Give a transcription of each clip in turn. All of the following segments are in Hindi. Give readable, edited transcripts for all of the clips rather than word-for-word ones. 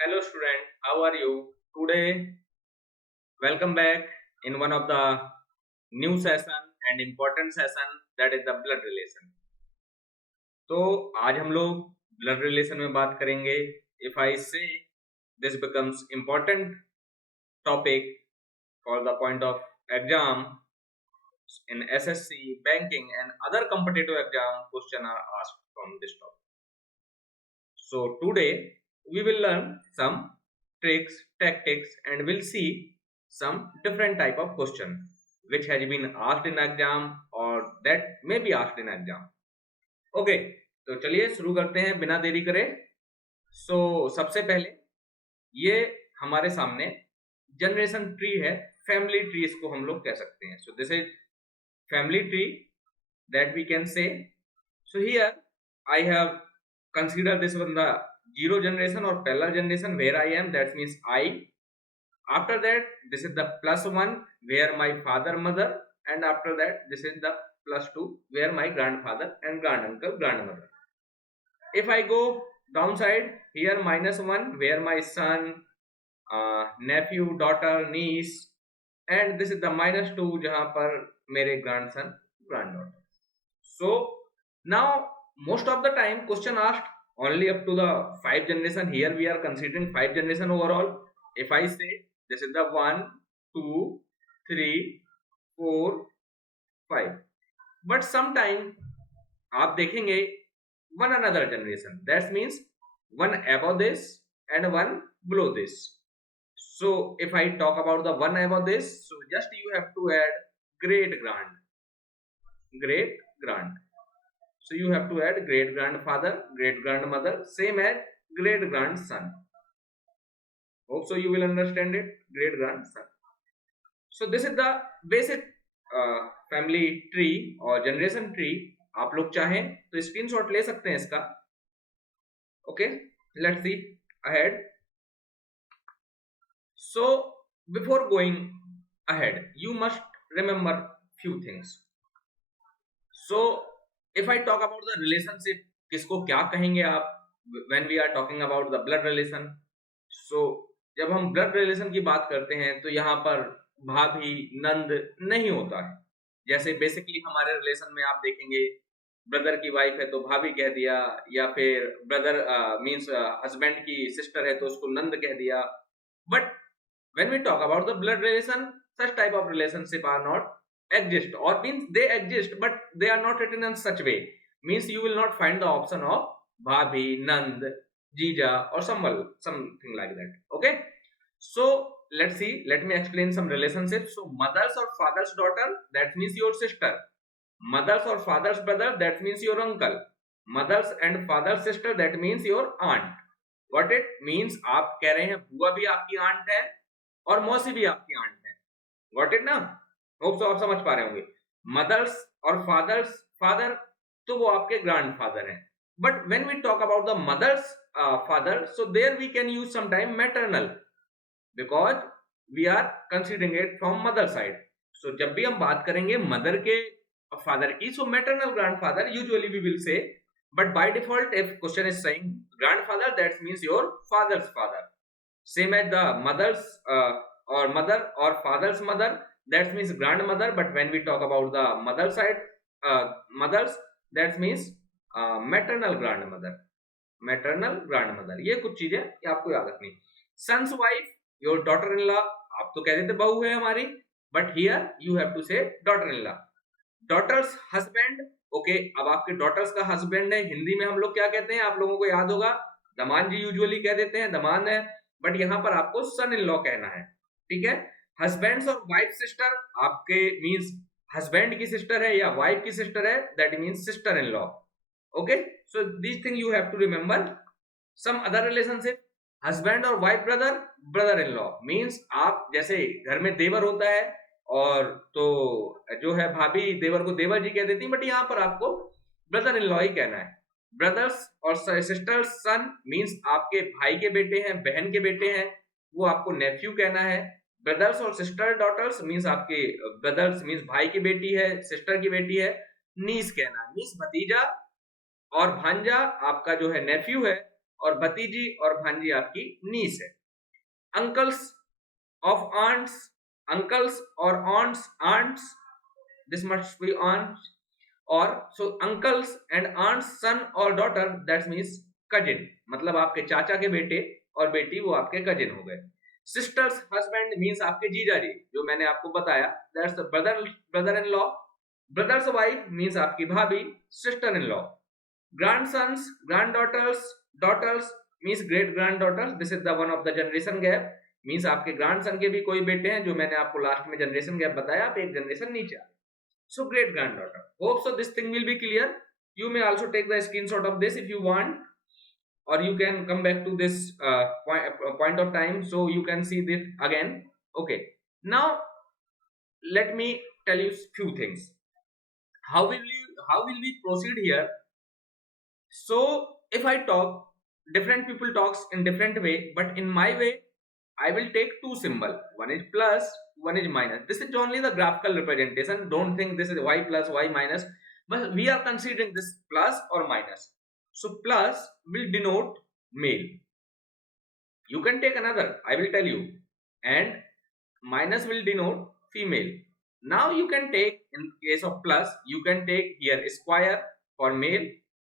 Hello student, how are you? Today, welcome back in one of the new session and important session that is the blood relation. तो आज हम लोग ब्लड रिलेशन में बात करेंगे. If I say this becomes important topic for the point of exam in SSC, banking and other competitive exam question are asked from this topic. So today we will learn some tricks, tactics and we'll see some different type of question which has been asked in exam or that may be asked in exam. Okay, तो चलिए शुरू करते हैं बिना देरी करे. सबसे पहले ये हमारे सामने जनरेशन ट्री है, फैमिली ट्री इसको हम लोग कह सकते हैं. सो this is family tree that we can say. So here I have considered this one the zero generation or parallel generation where I am, that means I. After that this is the plus one where my father mother, and after that this is the plus two where my grandfather and granduncle grandmother. If I go downside here minus one where my son, nephew, daughter, niece, and this is the minus two जहां पर मेरे grandson granddaughter. So now most of the time question asked only up to the 5 generation. Here we are considering 5 generation overall. If I say this is the 1, 2, 3, 4, 5, but sometime आप देखेंगे one another generation, that means one above this and one below this. So if I talk about the one above this, so just you have to add great grand. So you have to add great grandfather, great grandmother, same as great grandson. Hope so you will understand it. Great grandson. So this is the basic family tree और generation tree. आप लोग चाहें तो स्क्रीनशॉट ले सकते हैं इसका. Okay, let's see ahead. So before going ahead, you must remember few things. So if I talk about the relationship, किसको क्या कहेंगे आप when we are talking about the blood relation. So जब हम ब्लड रिलेशन की बात करते हैं तो यहाँ पर भाभी नंद नहीं होता है. जैसे बेसिकली हमारे रिलेशन में आप देखेंगे ब्रदर की वाइफ है तो भाभी कह दिया, या फिर ब्रदर मींस हस्बैंड की सिस्टर है तो उसको नंद कह दिया. But when we talk about the blood relation, such type of relationship are not exist, or means they exist but they are not written in such way. Means you will not find the option of bhabhi, nand, jija or something like that. Okay, so let's see, let me explain some relationships. So mother's or father's daughter, that means your sister. Mother's or father's brother, that means your uncle. Mother's and father's sister, that means your aunt. What it means, आप कह रहे हैं बुआ भी आपकी आंट है और मौसी भी आपकी आंट है. गॉट इट ना? होप सो आप समझ पा रहे होंगे. मदर्स और फादर्स, फादर तो वो आपके ग्रैंडफादर हैं. But when we talk about the mothers father, so there we can use some time maternal, because we are considering it from mother side. So जब भी हम बात करेंगे मदर के फादर की, so maternal grandfather usually we will say. But by default, if question is saying grandfather, that means your father's father. Same as the mother's or mother or father's mother, that means grandmother. But when we talk about the mother side, mothers, that means maternal grandmother. Maternal grandmother. ये कुछ चीजें ये आपको याद रखनी. Son's wife, your daughter-in-law. आप तो कह देते बहू है हमारी, but here you have to say daughter-in-law. Daughter's husband. Okay, अब आपके डॉटर्स का हस्बैंड है, हिंदी में हम लोग क्या कहते हैं आप लोगों को याद होगा, दमान जी यूजुअली कह देते हैं, दमान है. बट यहाँ पर आपको सन इन लॉ कहना है. ठीक है. हस्बैंड्स और वाइफ सिस्टर, आपके मींस हस्बैंड की सिस्टर है या वाइफ की सिस्टर है, that means sister in law. Okay, so this thing you have to remember. Some other relationship, husband और wife brother, brother in law means आप जैसे घर में देवर होता है और तो जो है भाभी देवर को देवर जी कह देती, बट यहाँ पर आपको ब्रदर इन लॉ ही कहना है. ब्रदर्स और सिस्टर्स, सन मींस आपके भाई के बेटे हैं, बहन के बेटे हैं, वो आपको नेफ्यू कहना है. ब्रदर्स और सिस्टर डॉटर्स मींस आपके ब्रदर्स मींस भाई की बेटी है, सिस्टर की बेटी है, नीस कहना है. नीस भतीजा, और भांजा आपका जो है नेफ्यू है, और भतीजी और भांजी आपकी नीस है। अंकल्स ऑफ आंट्स, अंकल्स और aunts, this must be aunts, और so uncles and aunts son और डॉटर, दैट मीन्स कजिन, मतलब आपके चाचा के बेटे और बेटी वो आपके कजिन हो गए। सिस्टर्स हस्बैंड मीन्स आपके जीजा जी, जो मैंने आपको बताया, that's brother in law. Brother's wife means आपकी भाभी, sister in law. Grandsons, granddaughters, daughters means great granddaughters, this is the one of the generation gap, means आपके ग्रैंडसन के भी कोई बेटे हैं, जो मैंने आपको लास्ट में जनरेशन गैप बताया, आप एक जनरेशन नीचे आ। So great granddaughter. Hope so this thing will be clear. You may also take the screenshot of this if you want, or you can come back to this point of time so you can see this again. Okay. Now let me tell you few things. How will we proceed here? So if I talk, different people talks in different way, but in my way I will take two symbol. One is plus, one is minus. This is only the graphical representation. Don't think this is y plus, y minus. But we are considering this plus or minus. So plus will denote male. You can take another, I will tell you. And minus will denote female. Now you can take, in case of plus, you can take here square for male.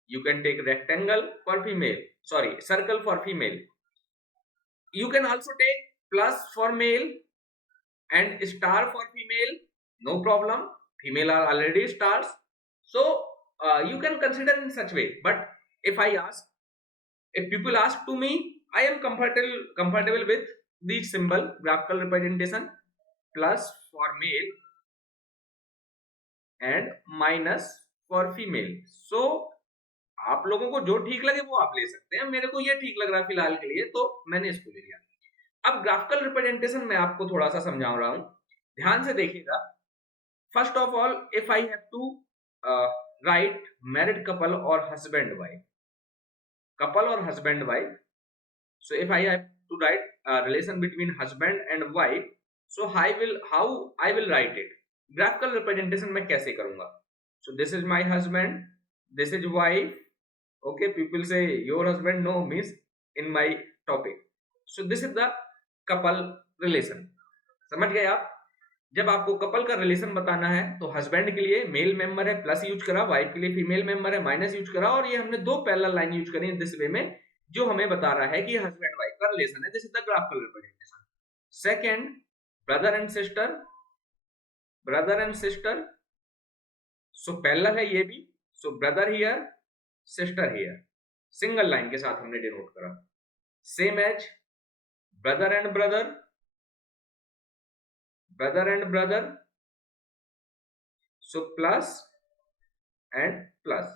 You can take rectangle for female. Sorry, circle for female. You can also take plus for male and star for female, no problem, female are already stars. So you can consider in such way. But if people ask to me, I am comfortable with the symbol graphical representation, plus for male and minus for female. So आप लोगों को जो ठीक लगे वो आप ले सकते हैं, मेरे को ये ठीक लग रहा है फिलहाल के लिए, तो मैंने इसको ले लिया। अब ग्राफिकल रिप्रेजेंटेशन मैं आपको थोड़ा सा समझा रहा हूं, ध्यान से देखिएगा। First of all, if I have to write married couple और हस्बैंड वाइफ, कपल और husband wife, so if I have to write relation between husband and wife, so how I will write it. Graphical representation मैं कैसे करूंगा? So this is my husband, this is wife. Okay, people say your husband, no means in my topic. So this is the couple relation. समझ गए आप? जब आपको कपल का रिलेशन बताना है तो हस्बैंड के लिए मेल मेंबर है प्लस यूज करा, वाइफ के लिए फीमेल मेंबर है माइनस यूज करा, और ये हमने दो पैरेलल लाइन यूज करी दिस वे में, जो हमें बता रहा है कि हस्बैंड वाइफ का रिलेशन है। This is the graphical representation. Second, brother and sister, brother and sister, so parallel है ये भी, सो brother here, sister here, single line के साथ हमने डिनोट करा। Same age brother and brother, brother and brother, so plus and plus.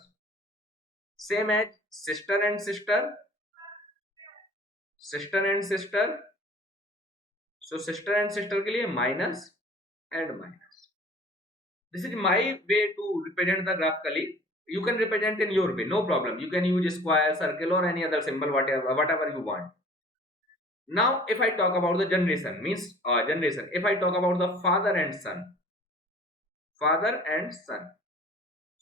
Same as sister and sister, sister and sister, so sister and sister के लिए minus and minus. This is my way to represent the graphically. You can represent in your way, no problem. You can use square, circle, or any other symbol, whatever you want. Now if I talk about the generation, means generation, if I talk about the father and son, father and son,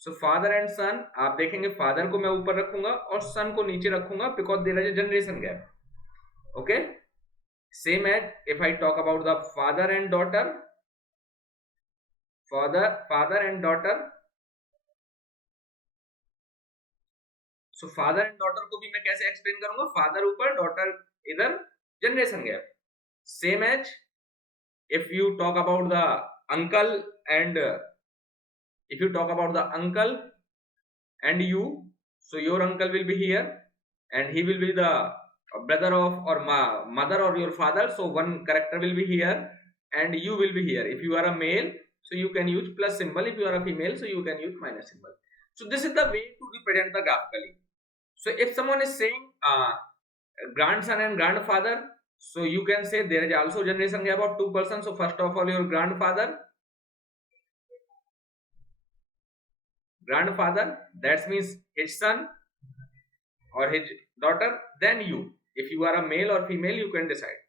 so father and son, आप देखेंगे father को मैं ऊपर रखूंगा और son को नीचे रखूंगा, because there is a generation gap. Okay, same as if I talk about the father and daughter, father and daughter, so father and daughter को भी मैं कैसे एक्सप्लेन करूंगा? father ऊपर, daughter इधर, generation gap. Same as if you talk about the uncle and if you talk about the uncle and you, so your uncle will be here and he will be the brother of or mother or your father, so one character will be here and you will be here. If you are a male, so you can use plus symbol, if you are a female, so you can use minus symbol. So this is the way to represent the graphically. So if someone is saying grandson and grandfather, so you can say there is also generation gap of 2 persons. So first of all, your grandfather, that means his son or his daughter, then you, if you are a male or female, you can decide.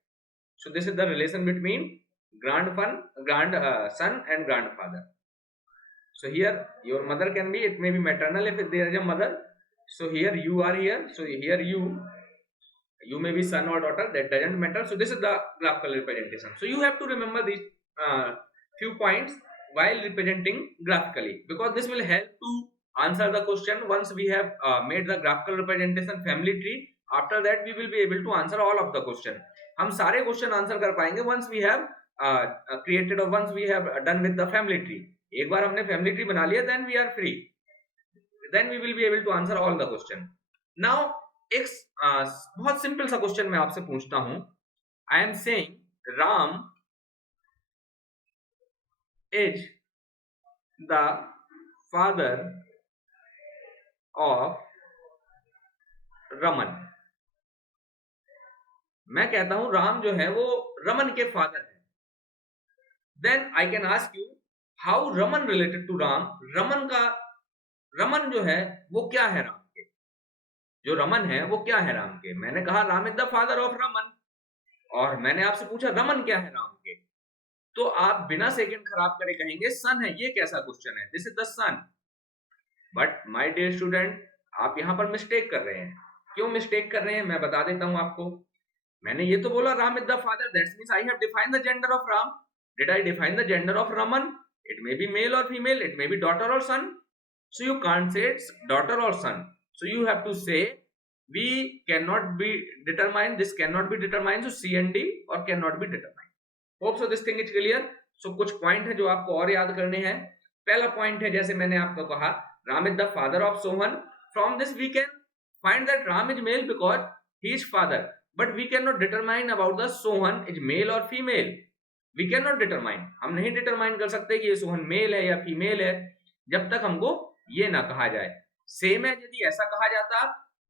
So this is the relation between grandson and grandfather. So here your mother can be, it may be maternal if there is a mother, so here you are here, so here you, You may be son or daughter, that doesn't matter. So this is the graphical representation. So you have to remember these few points while representing graphically, because this will help to answer the question. Once we have made the graphical representation family tree, after that we will be able to answer all of the question. हम सारे क्वेश्चन आंसर कर पाएंगे once we have created or once we have done with the family tree. एक बार हमने family tree बना लिया, then we are free, then we will be able to answer all the question. Now एक बहुत सिंपल सा क्वेश्चन मैं आपसे पूछता हूं. I am saying Ram is the father of Raman. मैं कहता हूं राम जो है वो रमन के फादर है. Then I can ask you how Raman related to Ram. Raman जो है वो क्या है राम के, जो रमन है वो क्या है राम के. मैंने कहा Ram is the father of Raman, और मैंने आपसे पूछा रमन क्या है राम के. तो आप बिना सेकंड खराब करे कहेंगे सन है. ये कैसा क्वेश्चन है, this is the son. But my dear student, आप यहां पर मिस्टेक कर रहे हैं. क्यों मिस्टेक कर रहे हैं मैं बता देता हूं आपको. मैंने ये तो बोला Ram is the father, that's means I have defined the gender of Ram. Did I define the gender of Raman? It may be male और female, it may be daughter और son. So you can't say it's daughter or son. So you have to say we cannot be determined, this cannot be determined, so C and D or cannot be determined. Hope so this thing is clear. So कुछ पॉइंट है जो आपको और याद करने हैं. पहला पॉइंट है, जैसे मैंने आपको कहा Ram is the father of Sohan. From this we can find that Ram is male because he is father, but we can not determine about the Sohan is male और female. We can not determine, हम नहीं डिटरमाइन कर सकते कि ये सोहन मेल है या फीमेल है जब तक हमको ये ना कहा जाए. सेम है यदि ऐसा कहा जाता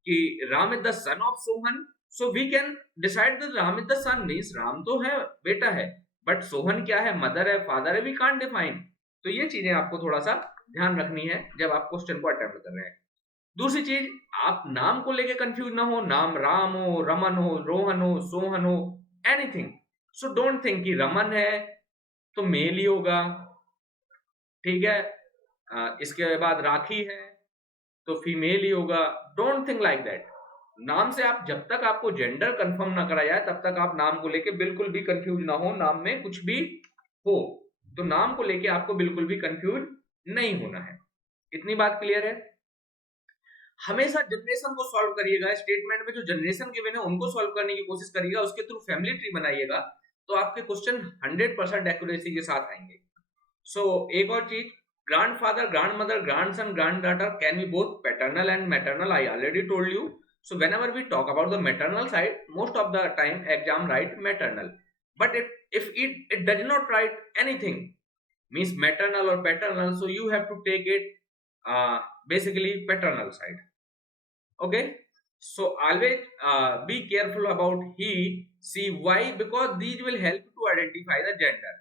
कि Ram is the son of Sohan, so we can decide that Ram is the son, means Ram तो है बेटा है, बट सोहन क्या है, मदर है, फादर है, वी कांट डिफाइन. तो ये चीजें आपको थोड़ा सा ध्यान रखनी है जब आप क्वेश्चन को अटेम्प्ट कर रहे हैं. दूसरी चीज, आप नाम को लेके कंफ्यूज ना हो. नाम राम हो, रमन हो, रोहन हो, सोहन हो, एनीथिंग. सो डोंट थिंक कि रमन है तो मेल ही होगा, ठीक है, इसके बाद राखी है तो फीमेल ही होगा. Don't think like that. नाम से आप जब तक आपको जेंडर कंफर्म ना करा जाए तब तक आप नाम को लेके बिल्कुल भी कंफ्यूज ना हो. नाम में कुछ भी हो तो नाम को लेके आपको बिल्कुल भी कंफ्यूज नहीं होना है. इतनी बात क्लियर है. हमेशा जनरेशन को सॉल्व करिएगा. स्टेटमेंट में जो जनरेशन गिवन है उनको सॉल्व करने की कोशिश करिएगा, उसके थ्रू फैमिली ट्री बनाइएगा तो आपके क्वेश्चन 100% एक्यूरेसी के साथ आएंगे. सो एक और चीज, grandfather, grandmother, grandson, granddaughter can be both paternal and maternal. I already told you. So whenever we talk about the maternal side, most of the time exam write maternal. But if it does not write anything, means maternal or paternal, so you have to take it basically paternal side. Okay. So always be careful about he, she, why, because these will help to identify the gender.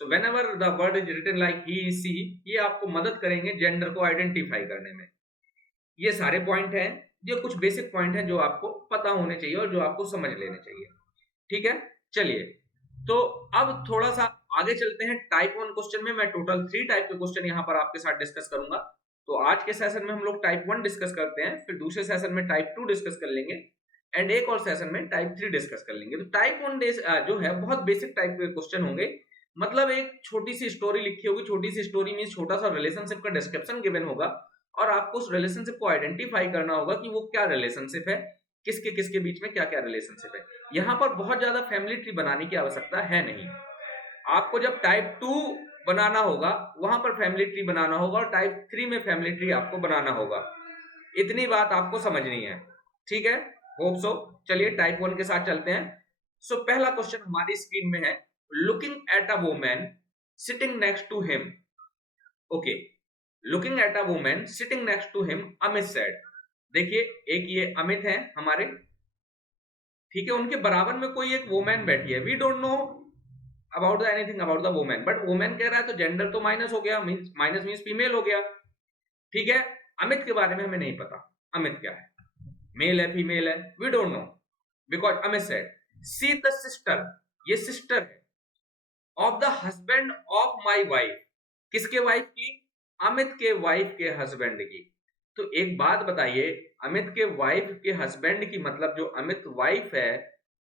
So whenever the word is written like he, she, ये आपको मदद करेंगे जेंडर को आइडेंटिफाई करने में. ये सारे पॉइंट हैं, ये कुछ बेसिक पॉइंट हैं जो आपको पता होने चाहिए और जो आपको समझ लेने चाहिए. ठीक है, चलिए तो अब थोड़ा सा आगे चलते हैं. टाइप 1 क्वेश्चन में मैं टोटल 3 टाइप के क्वेश्चन यहाँ पर आपके साथ डिस्कस करूंगा. तो आज के सेशन में हम लोग टाइप 1 डिस्कस करते हैं, फिर दूसरे सेशन में टाइप 2 डिस्कस कर लेंगे, एंड एक और सेशन में टाइप 3 डिस्कस कर लेंगे. तो टाइप 1 जो है बहुत बेसिक टाइप के क्वेश्चन होंगे. मतलब एक छोटी सी स्टोरी लिखी होगी. छोटी सी स्टोरी मींस छोटा सा रिलेशनशिप का डिस्क्रिप्शन गिवन होगा और आपको उस रिलेशनशिप को आइडेंटिफाई करना होगा कि वो क्या रिलेशनशिप है, किसके किसके बीच में क्या क्या रिलेशनशिप है. यहाँ पर बहुत ज्यादा फैमिली ट्री बनाने की आवश्यकता है नहीं. आपको जब टाइप 2 बनाना होगा वहां पर फैमिली ट्री बनाना होगा और टाइप 3 में फैमिली ट्री आपको बनाना होगा. इतनी बात आपको समझनी है. ठीक है, होप सो. चलिए टाइप 1 के साथ चलते हैं. सो पहला क्वेश्चन हमारी स्क्रीन में है. Looking at a woman sitting next to him. Okay, looking at a woman sitting next to him, Amit said. देखिए एक ये अमित है हमारे, ठीक है, उनके बराबर में कोई एक वोमैन बैठी है. We don't know about the anything about the woman, but woman कह रहा है तो जेंडर तो माइनस हो गया, माइनस मींस फीमेल हो गया. ठीक है, अमित के बारे में हमें नहीं पता अमित क्या है, मेल है फीमेल है, we don't know. Because Amit said see the sister, ये सिस्टर है, of the husband of my wife. किसके वाइफ की? अमित के वाइफ के हस्बैंड की. तो एक बात बताइए, अमित के वाइफ के हस्बैंड की मतलब जो अमित वाइफ है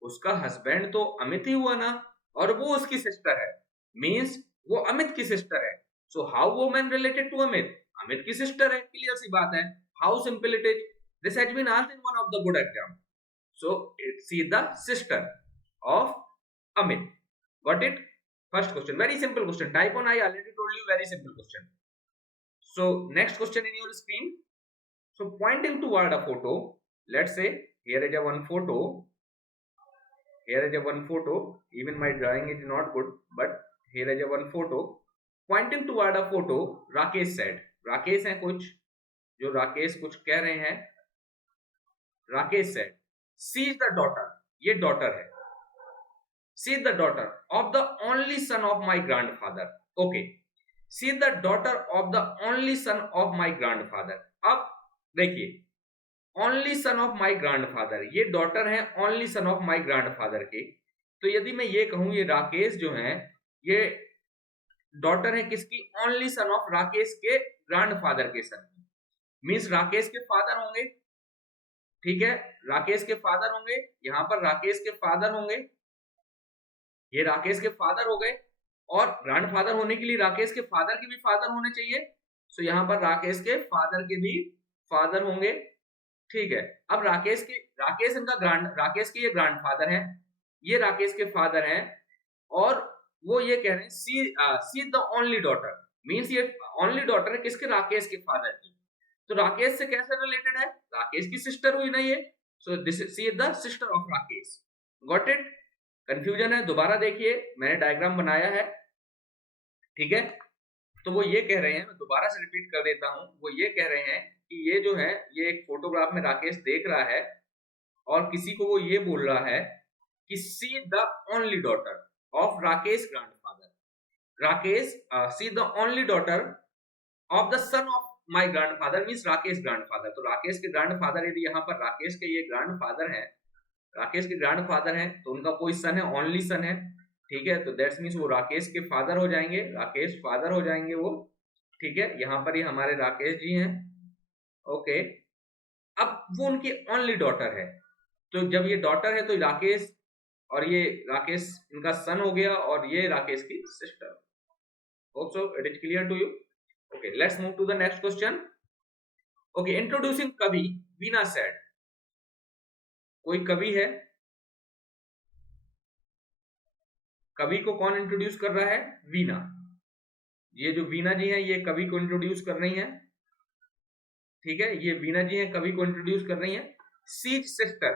उसका हस्बैंड तो अमित ही हुआ ना, और वो उसकी सिस्टर है, मींस वो अमित की सिस्टर है। सो हाउ वो man related to Amit? Amit की सिस्टर है, क्लियर सी बात है। How simple it is. This has been asked in one of the good exam. So see the sister of Amit. Got it? First question, very simple question. Type on, I already told you, very simple question. So next question in your screen. So pointing toward a photo, let's say here is a one photo. Here is a one photo. Even my drawing is not good, but here is a one photo. Pointing toward a photo, Rakesh said. Rakesh हैं कुछ, जो राकेश कुछ कह रहे हैं। Rakesh said, she is the daughter. ये daughter है। She is the daughter of the only son of my grandfather. Okay. She is the daughter of the only son of my grandfather. अब देखिए, only son of my grandfather, ये डॉटर है only son of my grandfather के। तो यदि मैं ये कहूं ये राकेश जो है ये डॉटर है किसकी? only son of राकेश के ग्रैंडफादर के सन की। मीन्स राकेश के फादर होंगे, ठीक है, राकेश के फादर होंगे, यहां पर राकेश के फादर होंगे, ये राकेश के फादर हो गए, और ग्रैंडफादर होने के लिए राकेश के फादर के भी फादर होने चाहिए। सो यहाँ पर राकेश के फादर के भी फादर होंगे, ठीक है। अब राकेश के ये ग्रैंडफादर हैं, ये राकेश के फादर हैं, और वो ये कह रहे हैं see the only daughter, means ये ओनली डॉटर है किसके? राकेश के फादर की। तो राकेश से कैसे रिलेटेड है? राकेश की सिस्टर हुई ना ये। So this she is the sister of Rakesh. Got it? Confusion है? दोबारा देखिए, मैंने डायग्राम बनाया है, ठीक है। तो वो ये कह रहे हैं, मैं दोबारा से रिपीट कर देता हूं, वो ये कह रहे हैं कि ये जो है ये एक फोटोग्राफ में राकेश देख रहा है, और किसी को वो ये बोल रहा है कि see the only daughter of Rakesh grandfather. Rakesh see the only daughter of the son of my grandfather, means Rakesh grandfather. तो राकेश के ग्रैंडफादर, यदि यहाँ पर राकेश के ये ग्रैंडफादर हैं, राकेश के ग्रैंडफादर हैं, तो उनका कोई सन है, ओनली सन है, ठीक है। तो दैट्स मींस वो राकेश के फादर हो जाएंगे, राकेश फादर हो जाएंगे वो, ठीक है। यहाँ पर ही हमारे राकेश जी हैं, ओके। अब वो उनकी ओनली डॉटर है, तो जब ये डॉटर है तो राकेश, और ये राकेश इनका सन हो गया, और ये राकेश की sister. Hope so it is clear to you. Okay, let's move to the next question. Okay, introducing Kavi, Veena said. कोई कवि है, कवि को कौन इंट्रोड्यूस कर रहा है? वीना। ये जो वीना जी है ये कवि को इंट्रोड्यूस कर रही है, ठीक है, ये वीना जी हैं कवि को इंट्रोड्यूस कर रही हैं। सीज सिस्टर,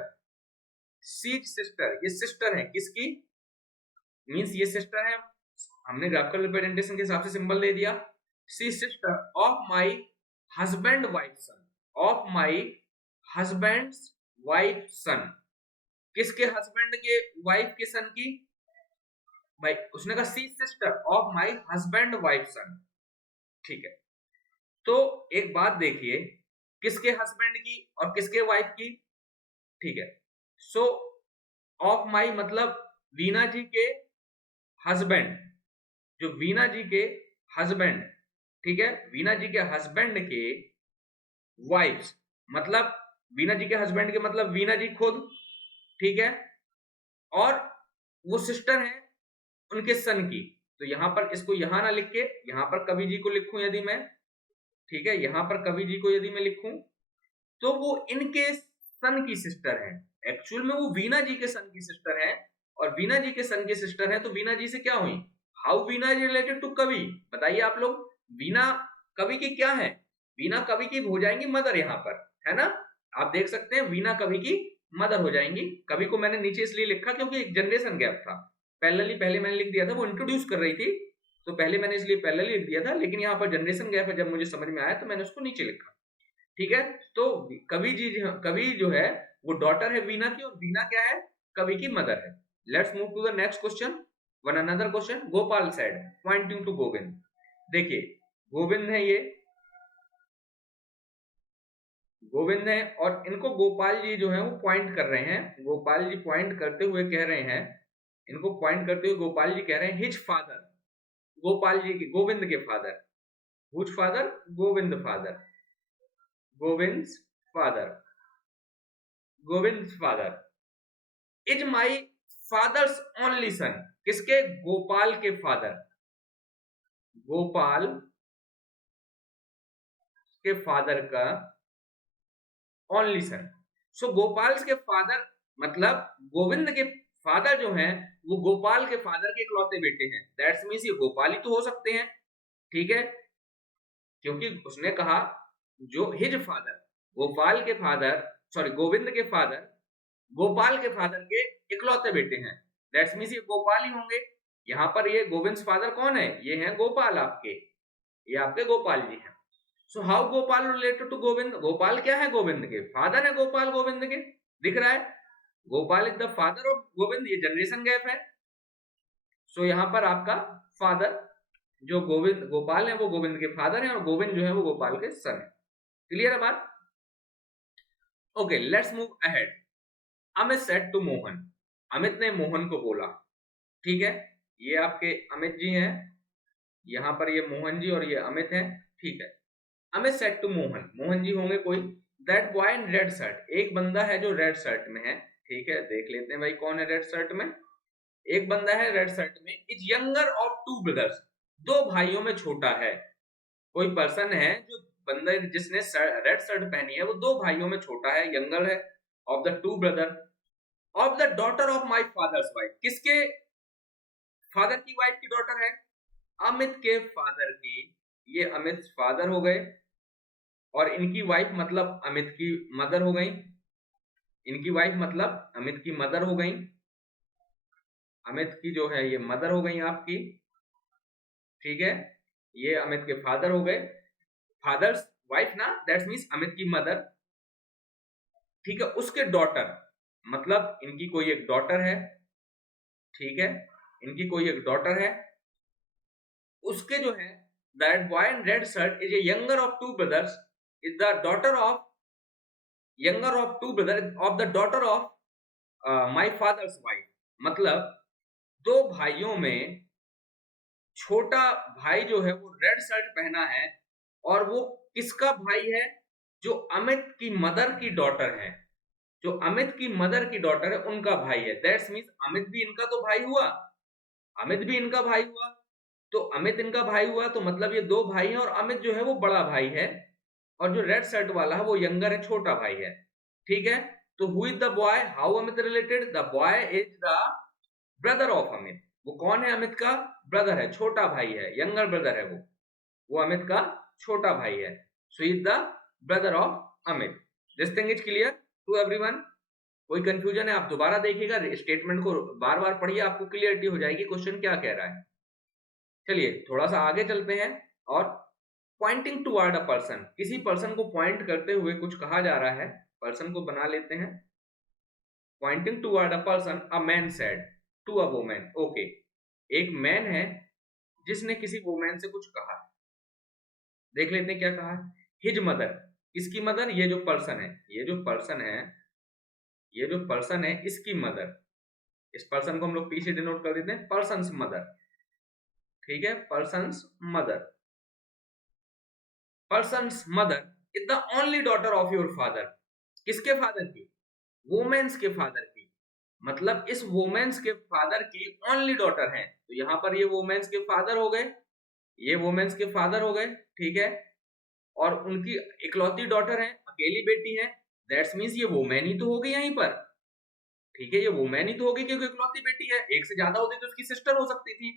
सीज सिस्टर, ये सिस्टर है किसकी? मींस ये सिस्टर है, हमने ग्राफिकल रिप्रेजेंटेशन के हिसाब से सिंबल दे दिया। See sister of my husband wife son, of my husband wife son. किसके हस्बैंड के वाइफ के सन की? भाई उसने कहा see sister of my husband wife son, ठीक है। तो एक बात देखिए, किसके हस्बैंड की और किसके वाइफ की, ठीक है। सो ऑफ माई मतलब वीना जी के हस्बैंड, जो वीना जी के हस्बैंड, ठीक है, वीना जी के हस्बैंड के वाइफ्स, मतलब वीना जी के हस्बैंड के मतलब वीना जी खुद, ठीक है, और वो सिस्टर है उनके सन की। तो यहां पर इसको यहां ना लिख के यहां पर कवि जी को लिखूं यदि मैं, ठीक है, यहां पर कवि जी को यदि मैं लिखूं, तो वो इनके सन की सिस्टर है। एक्चुअल में वो वीना जी के सन की सिस्टर है, और वीना जी के सन की सिस्टर है, तो वीना जी से क्या हुई? How Veena is related to Kavi? बताइए आप लोग, वीना कवि की क्या है? वीना कवि की हो जाएंगी मदर, यहाँ पर है ना, आप देख सकते हैं वीना कवि की मदर हो जाएंगी। कवि को मैंने नीचे इसलिए लिखा क्योंकि एक जनरेशन गैप था, पैरेलली पहले मैंने लिख दिया था, वो इंट्रोड्यूस कर रही थी, तो पहले मैंने इसलिए पैरेलली लिख दिया था, लेकिन यहाँ पर जनरेशन गैप है, जब मुझे समझ में आया तो मैंने उसको नीचे लिखा, ठीक है। तो कवि जो है वो डॉटर है वीना की, और वीना क्या है? कवि की मदर है। Let's move to the next question, one another question. Gopal said pointing to Govind. देखिए गोविंद है, ये गोविंद है, और इनको गोपाल जी जो है वो पॉइंट कर रहे हैं। गोपाल जी पॉइंट करते हुए कह रहे हैं, इनको पॉइंट करते हुए गोपाल जी कह रहे हैं हिज फादर, गोपाल जी के, गोविंद के father, whose father? Govind father, Govind's father, Govind's father is my father's only son. किसके? गोपाल के फादर, गोपाल के फादर का ओनली सन। सो गोपाल के फादर मतलब गोविंद के फादर जो हैं वो गोपाल के फादर के इकलौते बेटे हैं। दैट्स मीन्स ये गोपाल ही तो हो सकते हैं, ठीक है, क्योंकि उसने कहा जो हिज फादर, गोपाल के फादर, सॉरी गोविंद के फादर गोपाल के फादर के इकलौते बेटे हैं। दैट्स मीन्स ये गोपाल ही होंगे। यहाँ पर ये गोविंद फादर कौन है? ये हैं गोपाल, आपके ये आपके गोपाल जी हैं। So how Gopal related to Govind? Gopal क्या है? गोविंद के फादर है, गोपाल गोविंद के। दिख रहा है, Gopal is the father of Govind, ये जनरेशन गैप है। सो यहाँ पर आपका फादर जो गोविंद गोपाल है वो गोविंद के फादर है और गोविंद जो है वो गोपाल के सन है। क्लियर है बात? Okay, let's move ahead. Amit said to Mohan, Amit ने मोहन को बोला, ठीक है, ये आपके अमित जी हैं, यहाँ पर ये मोहन जी और ये अमित है, ठीक है। अमित सेड टू मोहन, मोहन जी होंगे कोई। That boy in red shirt, एक बंदा है जो रेड शर्ट में है, ठीक है, देख लेते हैं भाई कौन है रेड शर्ट में। एक बंदा है रेड शर्ट में, is younger of two brothers, दो भाइयों में छोटा है। कोई पर्सन है जो बंदा जिसने रेड शर्ट पहनी है वो दो भाइयों में छोटा है, यंगर है, of the two brother of the daughter of my father's wife. किसके फादर की वाइफ की डॉटर है? अमित के फादर की। ये अमित फादर हो गए और इनकी वाइफ मतलब अमित की मदर हो गई। इनकी वाइफ मतलब अमित की मदर हो गई। अमित की जो है ये मदर हो गई आपकी, ठीक है। ये अमित के फादर हो गए, फादर्स वाइफ ना, दैट्स मीन्स अमित की मदर, ठीक है। उसके डॉटर मतलब इनकी कोई एक डॉटर है, ठीक है, इनकी कोई एक डॉटर है। उसके जो है that boy in red shirt is a younger of two brothers, is the daughter of younger of two brother of the daughter of my father's wife. मतलब दो भाइयों में छोटा भाई जो है वो रेड शर्ट पहना है और वो किसका भाई है? जो अमित की मदर की डॉटर है, जो अमित की मदर की डॉटर है उनका भाई है। दैट्स मीन्स अमित भी इनका तो भाई हुआ, अमित भी इनका भाई हुआ। तो अमित इनका भाई हुआ तो मतलब ये दो भाई हैं और अमित जो है वो बड़ा भाई है और जो रेड शर्ट वाला है वो यंगर है, छोटा भाई है, ठीक है। तो who is the boy? How Amit related? The boy is the brother of Amit. वो कौन है? अमित का ब्रदर है, छोटा भाई है, यंगर ब्रदर है वो अमित का छोटा भाई है। So is the brother of Amit. This thing is clear to everyone? कोई कंफ्यूजन है आप दोबारा देखिएगा, स्टेटमेंट को बार बार पढ़िए, आपको क्लियरिटी हो जाएगी क्वेश्चन क्या कह रहा है। चलिए थोड़ा सा आगे चलते हैं। और पॉइंटिंग टुवर्ड अ पर्सन, किसी पर्सन को पॉइंट करते हुए कुछ कहा जा रहा है, पर्सन को बना लेते हैं। Pointing toward a person, a man said to a woman. Okay, एक मैन है जिसने किसी वुमेन से कुछ कहा, देख लेते हैं क्या कहा। हिज मदर, किसकी मदर? ये जो पर्सन है, ये जो पर्सन है, ये जो पर्सन है इसकी मदर, इस पर्सन को हम लोग पी से डिनोट कर देते हैं, पर्सन्स मदर, ठीक है, persons mother. Persons mother is the only daughter of your father. किसके फादर की? वुमेन्स के फादर की। मतलब इस वुमेन्स के फादर की ओनली डॉटर है। तो यहाँ पर ये वुमेन्स के फादर हो गए, ये वुमेन्स के फादर हो गए, ठीक है, और उनकी इकलौती डॉटर है, अकेली बेटी है। दैट्स मीन्स ये वुमेन ही तो होगी यहीं पर, ठीक है, ये वुमेन ही तो होगी क्योंकि इकलौती बेटी है, एक से ज्यादा होती तो उसकी सिस्टर हो सकती थी।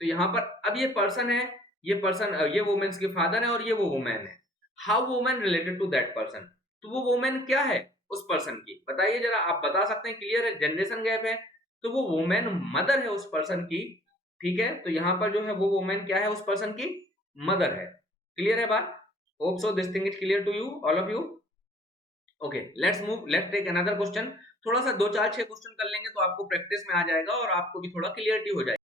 तो यहाँ पर अब ये पर्सन है, ये पर्सन ये वुमेन्स के फादर है और ये वो वुमेन है। How women related to that person? तो वो वुमेन क्या है उस पर्सन की? बताइए जरा, आप बता सकते हैं? क्लियर है, जनरेशन गैप है, तो वो वुमेन मदर है उस पर्सन की, ठीक है। तो यहाँ पर जो है वो वुमेन क्या है? उस पर्सन की मदर है। क्लियर है बात? Hope so this thing is clear to you, all of you. Okay, let's move, let's take another question. थोड़ा सा 2 4 6 क्वेश्चन कर लेंगे तो आपको प्रैक्टिस में आ जाएगा और आपको भी थोड़ा क्लियरिटी हो जाएगी।